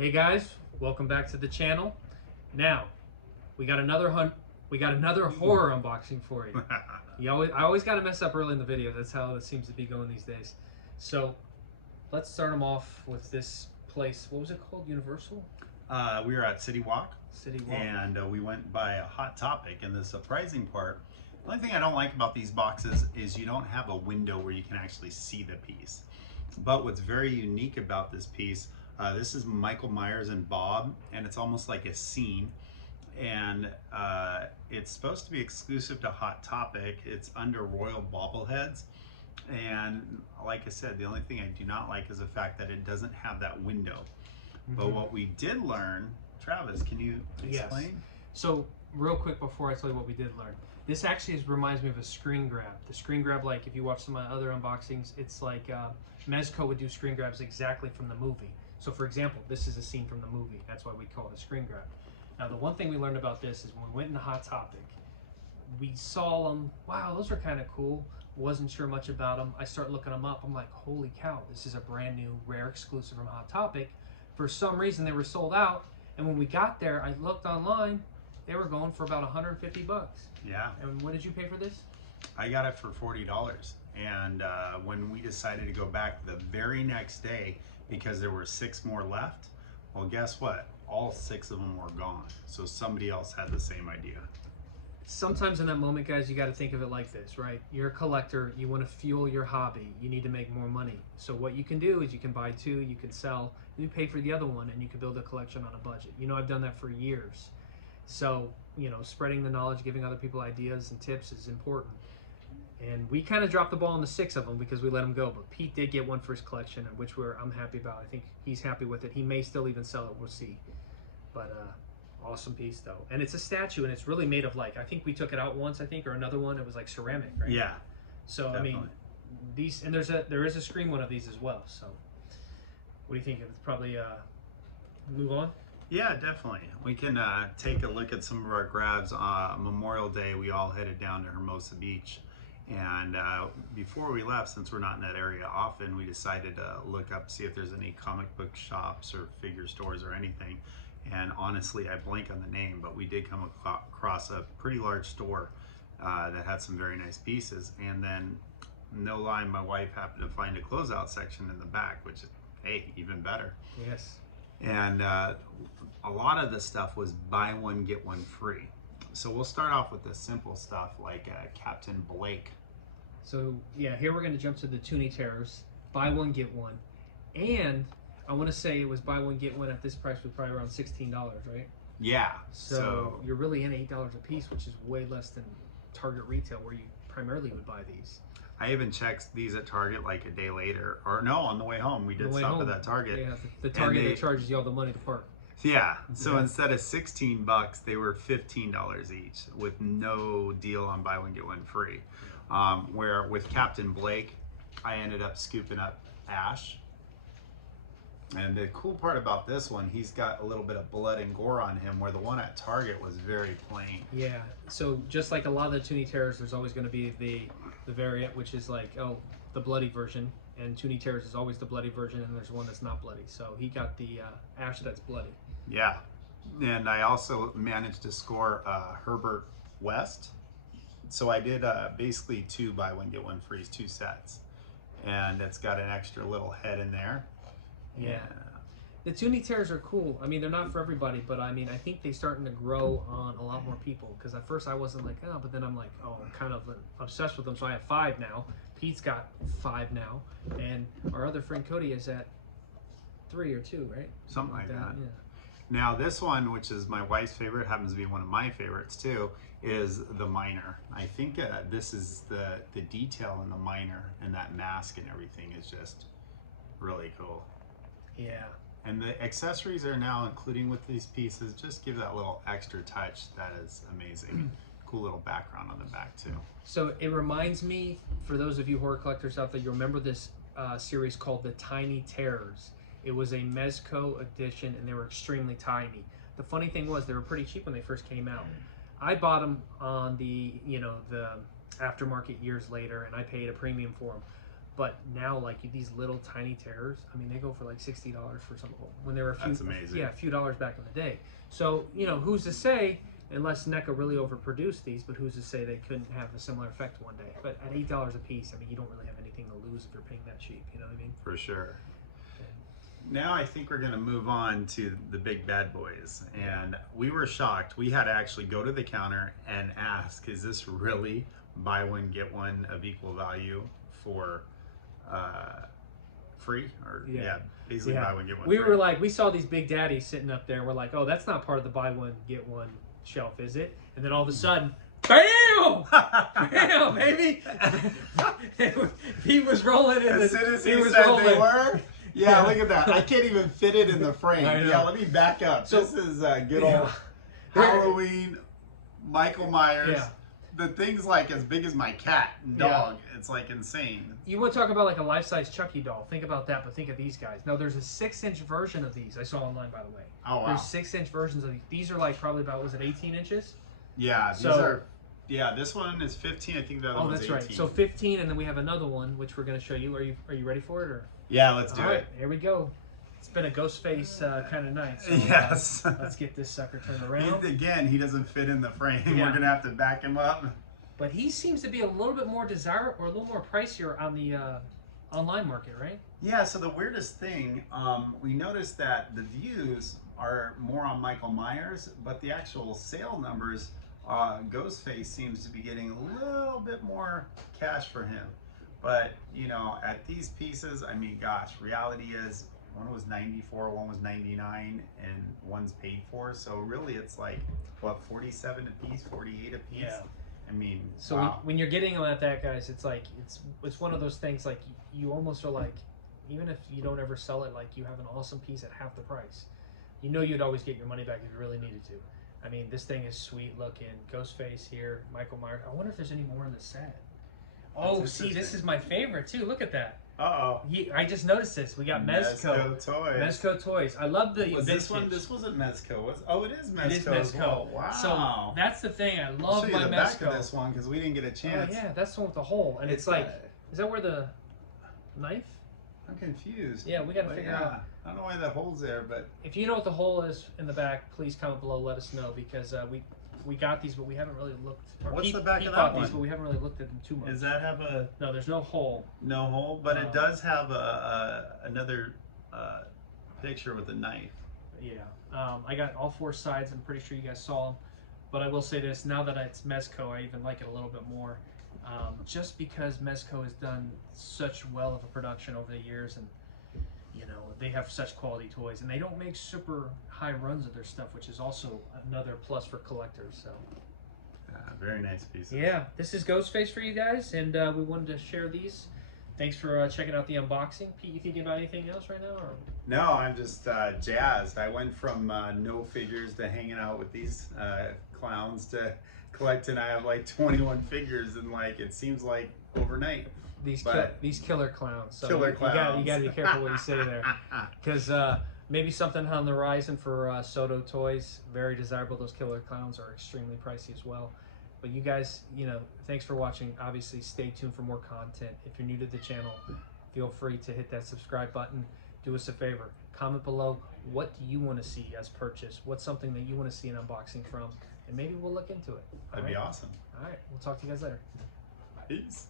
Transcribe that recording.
Hey guys, welcome back to the channel. Now, we got another horror unboxing for you. I always got to mess up early in the video. That's how it seems to be going these days. So, let's start them off with this place. What was it called? Universal? We were at City Walk. City Walk. And we went by a Hot Topic. And the surprising part, the only thing I don't like about these boxes is you don't have a window where you can actually see the piece. But what's very unique about this piece, this is Michael Myers and Bob, and it's almost like a scene. And it's supposed to be exclusive to Hot Topic. It's under Royal Bobbleheads. And like I said, the only thing I do not like is the fact that it doesn't have that window. But what we did learn, Travis, can you explain? Yes. So real quick before I tell you what we did learn, this actually reminds me of a screen grab. The screen grab, like if you watch some of my other unboxings, it's like Mezco would do screen grabs exactly from the movie. So for example, this is a scene from the movie. That's why we call it a screen grab. Now the one thing we learned about this is when we went into Hot Topic, we saw them, wow, those are kind of cool. Wasn't sure much about them. I start looking them up. I'm like, holy cow, this is a brand new, rare exclusive from Hot Topic. For some reason, they were sold out. And when we got there, I looked online, they were going for about 150 bucks. Yeah. And what did you pay for this? I got it for $40. And when we decided to go back the very next day, because there were 6 more left, well, guess what? All 6 of them were gone. So somebody else had the same idea. Sometimes in that moment, guys, you got to think of it like this, right? You're a collector. You want to fuel your hobby. You need to make more money. So what you can do is you can buy 2, you can sell, you pay for the other one, and you can build a collection on a budget. You know, I've done that for years. So, you know, spreading the knowledge, giving other people ideas and tips is important. And we kind of dropped the ball on the 6 of them because we let him go. But Pete did get one for his collection, which I'm happy about. I think he's happy with it. He may still even sell it. We'll see. But awesome piece though, and it's a statue, and it's really made of, like, I think we took it out once, I think, or another one. It was like ceramic, right? Yeah. So definitely. I mean, these, and there is a screen one of these as well. So what do you think? It's probably move on. Yeah, definitely. We can take a look at some of our grabs. Memorial Day, we all headed down to Hermosa Beach. And before we left, since we're not in that area often, we decided to look up, see if there's any comic book shops or figure stores or anything. And honestly, I blank on the name, but we did come across a pretty large store that had some very nice pieces. And then, no lie, my wife happened to find a closeout section in the back, which is, hey, even better. Yes. And a lot of the stuff was buy one, get one free. So we'll start off with the simple stuff like Captain Blake. So yeah, here we're going to jump to the Toonie Terrors. Buy one, get one. And I want to say it was buy one, get one at this price was probably around $16, right? Yeah. So you're really in $8 a piece, which is way less than Target retail, where you primarily would buy these. I even checked these at Target like a day later, or no, on the way home. We did stop at that Target. Yeah, the Target that charges you all the money to park. Yeah, so instead of 16 bucks, they were $15 each with no deal on buy one, get one free. Where with Captain Blake, I ended up scooping up Ash. And the cool part about this one, he's got a little bit of blood and gore on him, where the one at Target was very plain. Yeah, so just like a lot of the Toonie Terrors, there's always going to be the variant, which is like, oh, the bloody version. And Toonie Terrors is always the bloody version, and there's one that's not bloody. So he got the Ash that's bloody. Yeah, and I also managed to score Herbert West. So I did basically 2 buy one, get one free, 2 sets. And it's got an extra little head in there. Yeah. The Toonie Terrors are cool. I mean, they're not for everybody, but I mean, I think they're starting to grow on a lot more people. Because at first I wasn't like, oh, but then I'm like, oh, I'm kind of obsessed with them. So I have 5 now. Pete's got 5 now. And our other friend Cody is at 3 or 2, right? Something like that. Yeah. Now this one, which is my wife's favorite, happens to be one of my favorites too, is the miner. I think this is the detail in the miner, and that mask and everything is just really cool. Yeah. And the accessories are now including with these pieces, just give that little extra touch that is amazing. Cool little background on the back too. So it reminds me, for those of you horror collectors out there, you remember this series called the Toonie Terrors. It was a Mezco edition, and they were extremely tiny. The funny thing was, they were pretty cheap when they first came out. I bought them on the, you know, the aftermarket years later, and I paid a premium for them. But now, like these little tiny terrors, I mean, they go for like $60 for some of them. When they were That's amazing. Yeah, a few dollars back in the day. So who's to say, unless NECA really overproduced these, but who's to say they couldn't have a similar effect one day? But at $8 a piece, I mean, you don't really have anything to lose if you're paying that cheap. You know what I mean? For sure. Now I think we're going to move on to the big bad boys. And we were shocked. We had to actually go to the counter and ask, is this really buy one, get one of equal value for free? Or basically buy one, get one we free. were like, we saw these big daddies sitting up there. We're like, oh, that's not part of the buy one, get one shelf, is it? And then all of a sudden, bam! Bam, baby! He was rolling in as soon as he said rolling. They were. Yeah, look at that. I can't even fit it in the frame. Yeah, let me back up. So, this is good old Halloween, Michael Myers. Yeah. The thing's like as big as my cat and dog. Yeah. It's like insane. You want to talk about like a life-size Chucky doll. Think about that, but think of these guys. No, there's a 6-inch version of these I saw online, by the way. Oh, wow. There's 6-inch versions of these. These are like probably about, was it 18 inches? Yeah, these are... Yeah, this one is 15. I think the other one's 18. That's right. So 15, and then we have another one, which we're going to show you. Are you ready for it? Or? Yeah, let's do it. All right, here we go. It's been a ghost face kind of night. So, yes. Let's get this sucker turned around. Again, he doesn't fit in the frame. Yeah. We're going to have to back him up. But he seems to be a little bit more desirable, or a little more pricier on the online market, right? Yeah, so the weirdest thing, we noticed that the views are more on Michael Myers, but the actual sale numbers, Ghostface seems to be getting a little bit more cash for him. But, at these pieces, I mean, gosh, reality is one was 94, one was 99, and one's paid for. So really it's like, what, 47 a piece, 48 a piece? Yeah. I mean, so wow. when you're getting them at that, guys, it's like, it's one of those things, like, you almost are like, even if you don't ever sell it, like, you have an awesome piece at half the price. You'd always get your money back if you really needed to. I mean, this thing is sweet looking. Ghostface here, Michael Myers. I wonder if there's any more in the set. Oh, see, this is my favorite, too. Look at that. Uh-oh. I just noticed this. We got Mezco. Mezco Toys. Mezco Toys. I love the vintage. This one? This wasn't Mezco. Oh, it is Mezco. It is Mezco. Well. Wow. So that's the thing. I love I'll show you my the Mezco. Back of this one because we didn't get a chance. Oh, yeah, that's the one with the hole. And it's like, is that where the knife? I'm confused. Yeah, we got to figure out. I don't know why that hole's there, but... If you know what the hole is in the back, please comment below. Let us know, because we got these, but we haven't really looked. What's the back of that one? These, but we haven't really looked at them too much. Does that have a... No, there's no hole. No hole, but it does have another picture with a knife. Yeah. I got all 4 sides. I'm pretty sure you guys saw them. But I will say this, now that it's Mezco, I even like it a little bit more. Just because Mezco has done such well of a production over the years, and they have such quality toys, and they don't make super high runs of their stuff, which is also another plus for collectors. So very nice pieces. Yeah, this is Ghostface for you guys, and we wanted to share these. Thanks for checking out the unboxing. Pete, you thinking about anything else right now? Or? No, I'm just jazzed. I went from no figures to hanging out with these clowns to collecting. I have like 21 figures, and like it seems like overnight. These killer clowns. So killer clowns. You got to be careful what you say there, because maybe something on the horizon for Soto Toys. Very desirable. Those killer clowns are extremely pricey as well. But you guys, thanks for watching. Obviously, stay tuned for more content. If you're new to the channel, feel free to hit that subscribe button. Do us a favor. Comment below. What do you want to see us purchase? What's something that you want to see an unboxing from? And maybe we'll look into it. That'd be awesome. All right. We'll talk to you guys later. Peace.